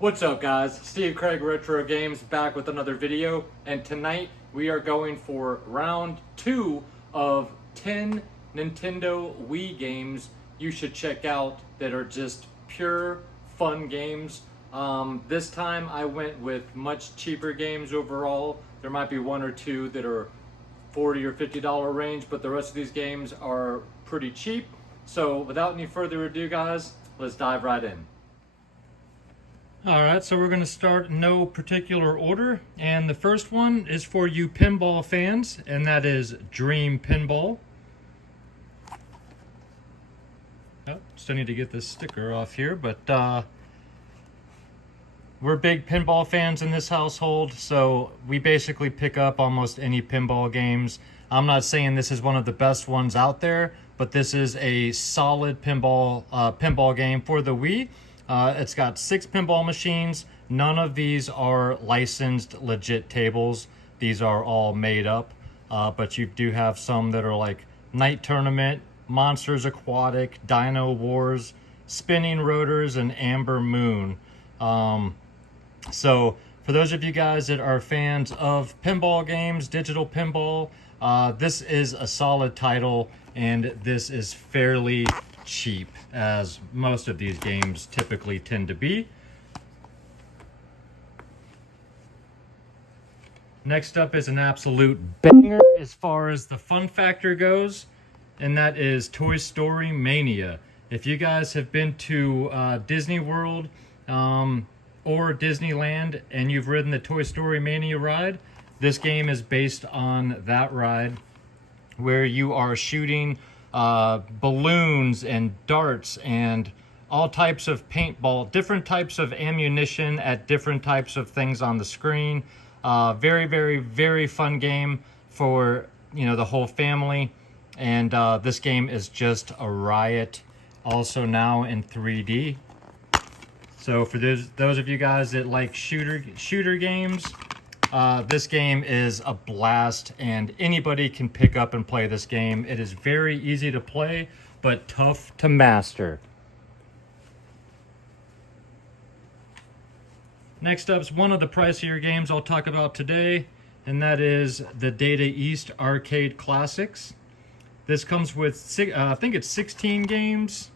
What's up guys, Steve Craig Retro Games back with another video, and tonight we are going for round 2 of 10 Nintendo Wii games you should check out that are just pure fun games. This time I went with much cheaper games overall. There might be one or two that are $40 or $50 range, but the rest of these games are pretty cheap. So without any further ado guys, let's dive right in. Alright, so we're going to start in no particular order, and the first one is for you pinball fans, and that is Dream Pinball. Oh, still need to get this sticker off here, but we're big pinball fans in this household, so we basically pick up almost any pinball games. I'm not saying this is one of the best ones out there, but this is a solid pinball game for the Wii. It's got 6 pinball machines. None of these are licensed legit tables. These are all made up. But you do have some that are like Night Tournament, Monsters Aquatic, Dino Wars, Spinning Rotors, and Amber Moon. So for those of you guys that are fans of pinball games, digital pinball, this is a solid title, and this is fairly cheap, as most of these games typically tend to be. Next up is an absolute banger as far as the fun factor goes, and that is Toy Story Mania. If you guys have been to Disney World or Disneyland and you've ridden the Toy Story Mania ride, this game is based on that ride, where you are shooting balloons and darts and all types of paintball, different types of ammunition at different types of things on the screen. Very, very, very fun game for, you know, the whole family. And this game is just a riot. Also now in 3D. So for those of you guys that like shooter games, this game is a blast, and anybody can pick up and play this game. It is very easy to play, but tough to master. Next up is one of the pricier games I'll talk about today, and that is the Data East Arcade Classics. This comes with, I think it's 16 games,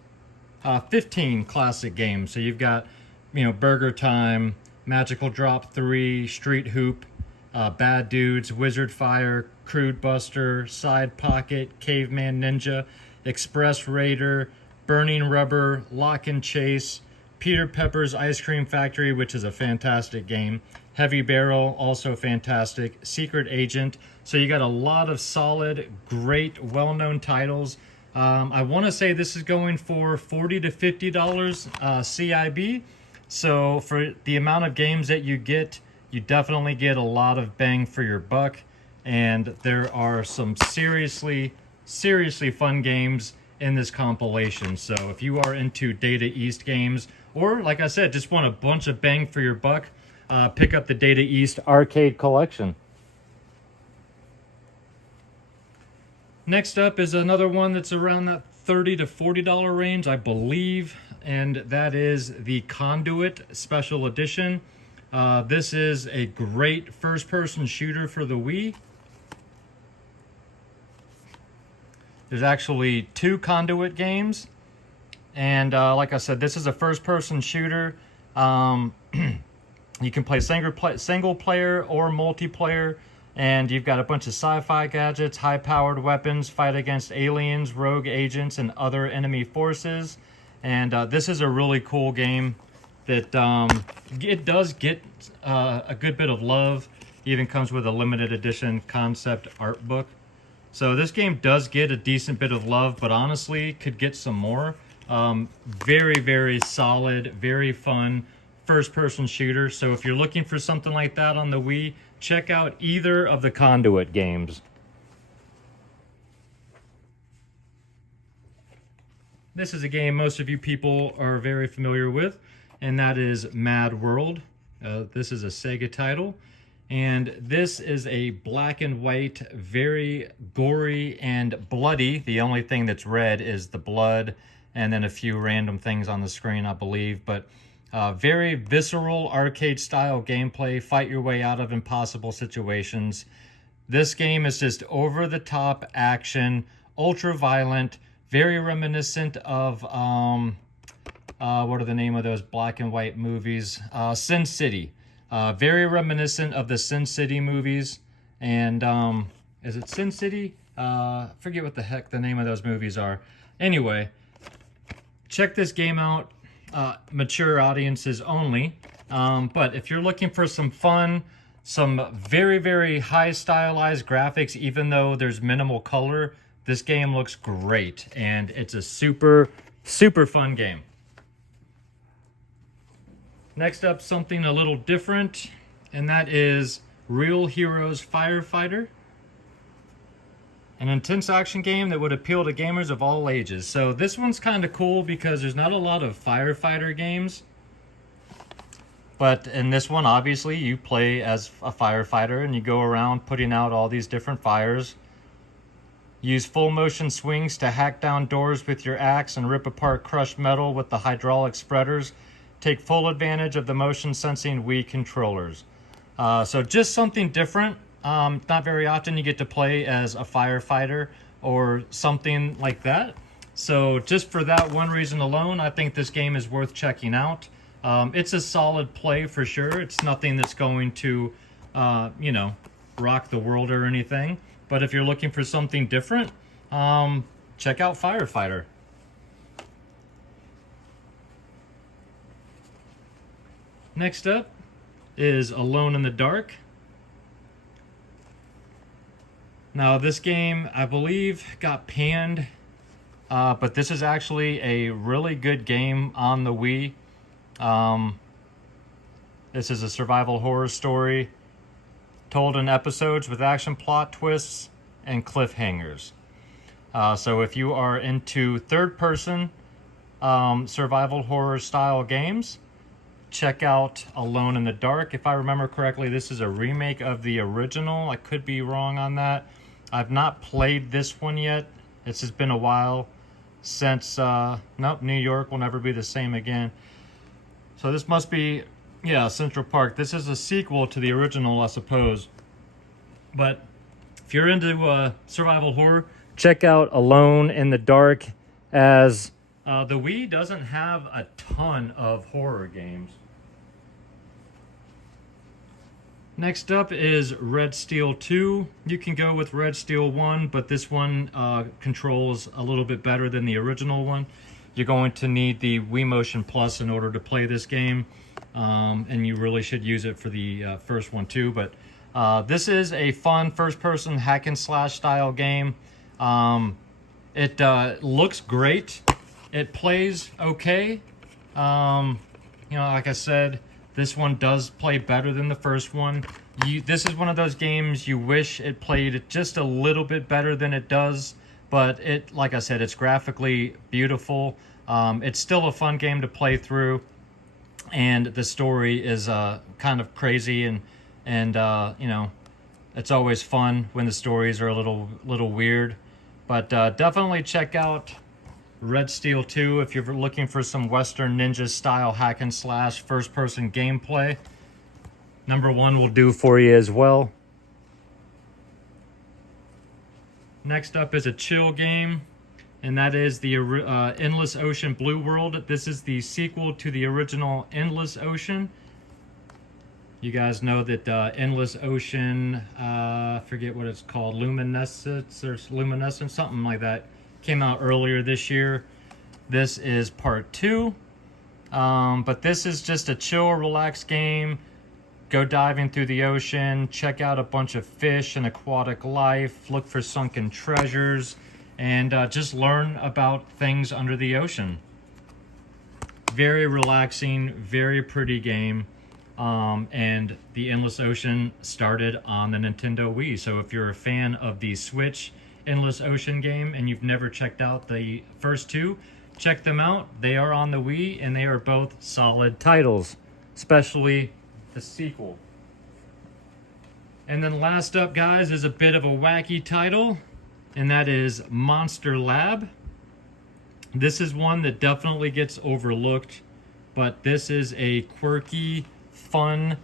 15 classic games. So you've got, you know, Burger Time, Magical Drop 3, Street Hoop, Bad Dudes, Wizard Fire, Crude Buster, Side Pocket, Caveman Ninja, Express Raider, Burning Rubber, Lock and Chase, Peter Pepper's Ice Cream Factory, which is a fantastic game, Heavy Barrel, also fantastic, Secret Agent. So you got a lot of solid, great, well-known titles. I want to say this is going for $40 to $50 CIB. So for the amount of games that you get, you definitely get a lot of bang for your buck. And there are some seriously fun games in this compilation. So if you are into Data East games, or like I said, just want a bunch of bang for your buck, pick up the Data East Arcade Collection. Next up is another one that's around that $30 to $40 range, I believe, and that is the Conduit Special Edition. This is a great first-person shooter for the Wii. There's actually 2 Conduit games, and like I said, this is a first-person shooter. You can play single player or multiplayer. And you've got a bunch of sci-fi gadgets, high-powered weapons, fight against aliens, rogue agents, and other enemy forces. And this is a really cool game that it does get a good bit of love. It even comes with a limited edition concept art book. So this game does get a decent bit of love, but honestly could get some more. Very, very solid, very fun first-person shooter. So if you're looking for something like that on the Wii, check out either of the Conduit games. This is a game most of you people are very familiar with, and that is MadWorld. This is a Sega title, and this is a black and white, very gory and bloody. The only thing that's red is the blood, and then a few random things on the screen, I believe. But Very visceral arcade style gameplay, fight your way out of impossible situations. This game is just over the top action, ultra violent, very reminiscent of what are the name of those black and white movies? Sin City. Very reminiscent of the Sin City movies. And is it Sin City? Forget what the heck the name of those movies are. Anyway, check this game out. Mature audiences only. But if you're looking for some fun, some very, very high stylized graphics, even though there's minimal color, this game looks great. And it's a super, super fun game. Next up, something a little different, and that is Real Heroes Firefighter. An intense action game that would appeal to gamers of all ages. So this one's kind of cool because there's not a lot of firefighter games. But in this one, obviously, you play as a firefighter and you go around putting out all these different fires. Use full motion swings to hack down doors with your axe and rip apart crushed metal with the hydraulic spreaders. Take full advantage of the motion sensing Wii controllers. So just something different. Not very often you get to play as a firefighter or something like that. So just for that one reason alone, I think this game is worth checking out. It's a solid play for sure. It's nothing that's going to, rock the world or anything. But if you're looking for something different, check out Firefighter. Next up is Alone in the Dark. Now this game, I believe, got panned, but this is actually a really good game on the Wii. This is a survival horror story told in episodes with action plot twists and cliffhangers. So if you are into third-person survival horror style games, check out Alone in the Dark. If I remember correctly, this is a remake of the original. I could be wrong on that. I've not played this one yet. It's just been a while since, nope, New York will never be the same again. So this must be, yeah, Central Park. This is a sequel to the original, I suppose. But if you're into survival horror, check out Alone in the Dark, as the Wii doesn't have a ton of horror games. Next up is Red Steel 2. You can go with Red Steel 1, but this one controls a little bit better than the original one. You're going to need the Wii Motion Plus in order to play this game, and you really should use it for the first one too. But this is a fun first-person hack and slash style game. It looks great. It plays okay. Like I said, this one does play better than the first one. This is one of those games you wish it played just a little bit better than it does, but like I said, it's graphically beautiful. It's still a fun game to play through, and the story is kind of crazy, and it's always fun when the stories are a little weird. But definitely check out Red Steel 2 if you're looking for some Western Ninja style hack and slash first person gameplay. Number 1 will do for you as well. Next up is a chill game, and that is the Endless Ocean Blue World. This is the sequel to the original Endless Ocean. You guys know that Endless Ocean, forget what it's called, Luminescence, something like that, came out earlier this year. This is part 2, but this is just a chill, relaxed game. Go diving through the ocean, check out a bunch of fish and aquatic life, look for sunken treasures, and just learn about things under the ocean. Very relaxing, very pretty game. And the Endless Ocean started on the Nintendo Wii, so if you're a fan of the Switch Endless Ocean game and you've never checked out the first 2, check them out. They are on the Wii and they are both solid titles, especially the sequel. And then last up, guys, is a bit of a wacky title, and that is Monster Lab. This is one that definitely gets overlooked. but this is a quirky, fun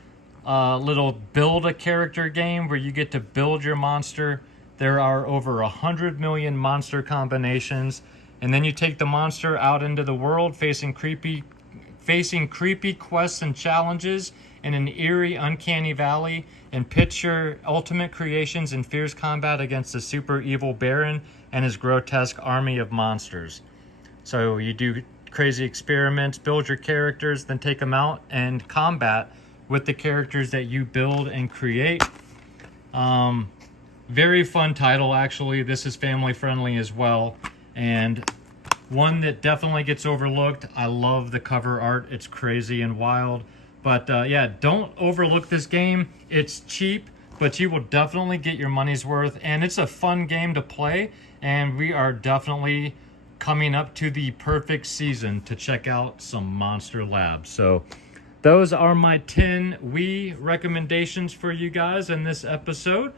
little build a character game where you get to build your monster. There are over 100 million monster combinations, and then you take the monster out into the world facing creepy quests and challenges in an eerie, uncanny valley, and pitch your ultimate creations in fierce combat against the super evil Baron and his grotesque army of monsters. So you do crazy experiments, build your characters, then take them out and combat with the characters that you build and create. Very fun title, actually. This is family friendly as well, and one that definitely gets overlooked. I love the cover art. It's crazy and wild. But yeah, don't overlook this game. It's cheap, but you will definitely get your money's worth, and it's a fun game to play, and we are definitely coming up to the perfect season to check out some Monster Labs. So those are my 10 Wii recommendations for you guys in this episode.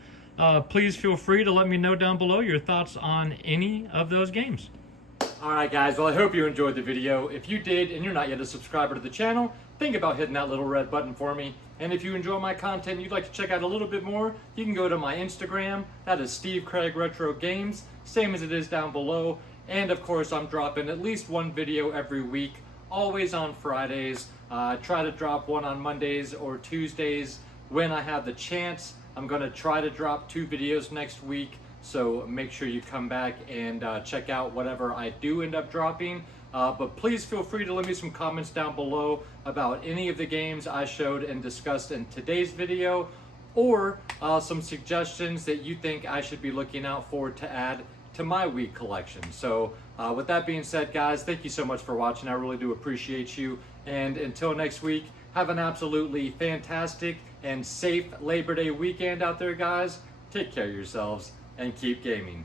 Please feel free to let me know down below your thoughts on any of those games. Alright guys, well I hope you enjoyed the video. If you did and you're not yet a subscriber to the channel, think about hitting that little red button for me. And if you enjoy my content and you'd like to check out a little bit more, you can go to my Instagram. That is Steve Craig Retro Games, same as it is down below. And of course I'm dropping at least one video every week, always on Fridays. Try to drop one on Mondays or Tuesdays when I have the chance. I'm going to try to drop 2 videos next week, so make sure you come back and check out whatever I do end up dropping. But please feel free to leave me some comments down below about any of the games I showed and discussed in today's video, or some suggestions that you think I should be looking out for to add to my Wii collection. So with that being said, guys, thank you so much for watching. I really do appreciate you. And until next week, have an absolutely fantastic and safe Labor Day weekend out there, guys. Take care of yourselves and keep gaming.